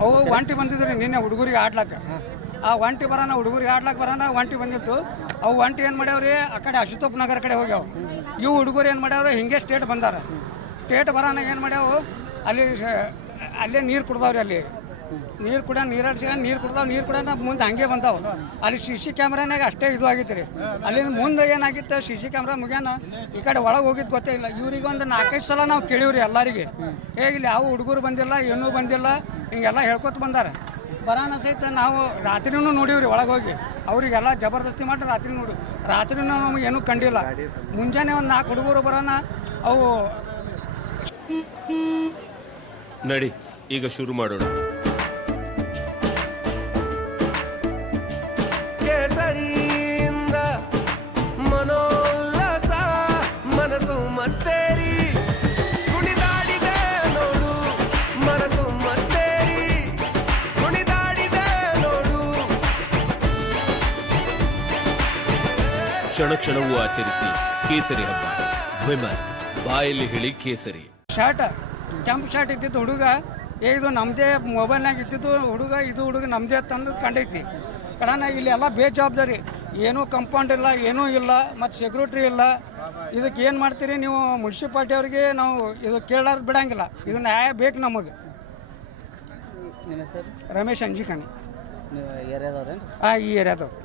ಅವು ಒಂಟಿ ಬಂದಿದ್ರಿ ನಿನ್ನೆ ಹುಡುಗರಿಗೆ ಆಡ್ಲಾಕ. ಆ ಒಂಟಿ ಬರೋಣ ಹುಡುಗರಿಗೆ ಆಡ್ಲಾಕ ಬರೋಣ ಒಂಟಿ ಬಂದಿತ್ತು. ಅವು ಒಂಟಿ ಏನು ಮಾಡ್ಯಾವ್ರಿ ಆ ಕಡೆ ಅಶೋಕ್ ನಗರ ಕಡೆ ಹೋಗ್ಯಾವ. ಇವು ಹುಡುಗರು ಏನು ಮಾಡ್ಯಾವ್ರಿ ಹಿಂಗೆ ಸ್ಟೇಟ್ ಬಂದಾರ. ಸ್ಟೇಟ್ ಬರೋಣ ಏನು ಮಾಡ್ಯಾವು ಅಲ್ಲೇ ನೀರು ಕುಡ್ದಾವ್ರಿ. ಅಲ್ಲಿ ನೀರು ಕೂಡ ನೀರು ಕುಡ್ದ ಮುಂದೆ ಹಂಗೆ ಬಂದಾವು. ಅಲ್ಲಿ CC ಕ್ಯಾಮ್ರಾನಾಗ ಅಷ್ಟೇ ಇದು ಆಗಿತ್ತು ರೀ. ಅಲ್ಲಿಂದ ಮುಂದೆ ಏನಾಗಿತ್ತು CC ಕ್ಯಾಮ್ರಾ ಮುಗ್ಯಾನ ಈ ಕಡೆ ಒಳಗೆ ಹೋಗಿದ್ದು ಗೊತ್ತೇ ಇಲ್ಲ. ಇವ್ರಿಗೆ ಒಂದು 4-5 ಸಲ ನಾವು ಕೇಳಿವ್ರಿ ಎಲ್ಲರಿಗೆ. ಹೇಗಿಲ್ಲ ಯಾವ ಹುಡುಗರು ಬಂದಿಲ್ಲ ಏನೂ ಬಂದಿಲ್ಲ ಹಿಂಗೆಲ್ಲ ಹೇಳ್ಕೊತ ಬಂದಾರ. ಬರೋಣ ಸಹಿತ ನಾವು ರಾತ್ರಿನೂ ನೋಡಿವ್ರಿ ಒಳಗೆ ಹೋಗಿ. ಅವರಿಗೆಲ್ಲ ಜಬರ್ದಸ್ತಿ ಮಾಡಿ ರಾತ್ರಿನೂ ನಮಗೆ ಏನೂ ಕಂಡಿಲ್ಲ. ಮುಂಜಾನೆ ಒಂದು 4 ಹುಡುಗರು ಬರೋಣ ಅವು ನಡಿ ಈಗ ಶುರು ಮಾಡೋಣ. ಕೇಸರಿಯಿಂದ ಮನೋಲ್ಲಾಸ ಮನಸ್ಸು ಮತ್ತೇರಿ ಕುಣಿದಾಡಿದೆ ನೋಡು ಮನಸ್ಸು ಮತ್ತೇರಿ ಕುಣಿದಾಡಿದೆ ನೋಡು. ಕ್ಷಣ ಕ್ಷಣವೂ ಆಚರಿಸಿ ಕೇಸರಿ ಹಬ್ಬ. ವಿಮಲ್ ಬಾಯಲ್ಲಿ ಹೇಳಿ ಕೇಸರಿ. ಶರ್ಟ್ ಕೆಂಪು ಶರ್ಟ್ ಇದ್ದಿದ್ದು ಹುಡುಗ ಇದು ನಮ್ಮದೇ ಮೊಬೈಲ್ನಾಗ ಇದ್ದಿದ್ದು ಹುಡುಗ ಇದು ಹುಡುಗ ನಮ್ಮದೇ ತಂದು ಕಂಡೈತಿ. ಕಡನ ಇಲ್ಲಿ ಎಲ್ಲ ಬೇಜವಾಬ್ದಾರಿ. ಏನೂ ಕಂಪೌಂಡ್ ಇಲ್ಲ ಏನೂ ಇಲ್ಲ ಮತ್ತು ಸೆಕ್ಯೂರಿಟಿ ಇಲ್ಲ. ಇದಕ್ಕೆ ಏನು ಮಾಡ್ತೀರಿ ನೀವು ಮುನ್ಸಿಪಾಲ್ಟಿ ಅವ್ರಿಗೆ ನಾವು ಇದು ಕೇಳೋದು ಬಿಡಂಗಿಲ್ಲ. ಇದು ನ್ಯಾಯ ಬೇಕು ನಮಗೆ. ರಮೇಶ್ ಅಂಜಿಕಣಿ ಏರಿಯಾದವ್ರೆ? ಈ ಏರಿಯಾದವ್ರು.